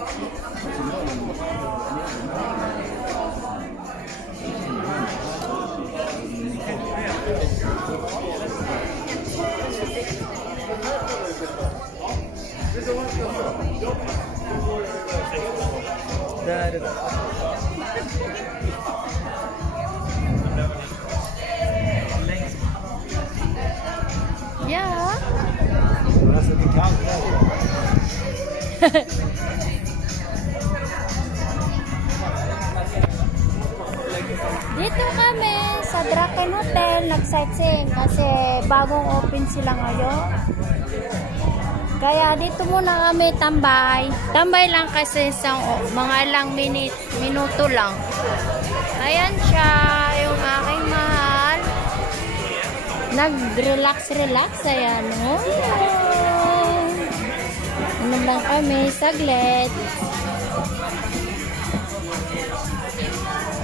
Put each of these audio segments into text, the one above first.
Ja. Dito kami sa Draken Hotel nag-sightseeing kasi bagong open sila ngayon. Kaya dito muna kami tambay. Tambay lang kasi isang mga ilang minuto lang. Ayan siya, yung aking mahal. Nag-relax. Ayan, oh. Ano lang kami, saglit.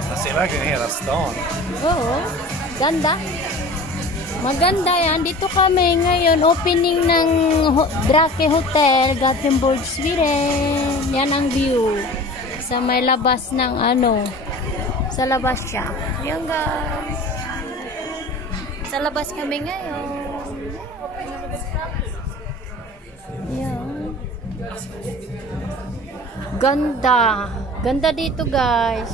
Man ser verkligen hela stan. Oo, ganda. Maganda yan. Dito kami ngayon, opening ng Drake Hotel, Gothenburg, Sweden. Yan ang view. Sa may labas ng ano. Sa labas siya. Yan guys. Sa labas kami ngayon. Yan. Ganda. Ganda dito guys.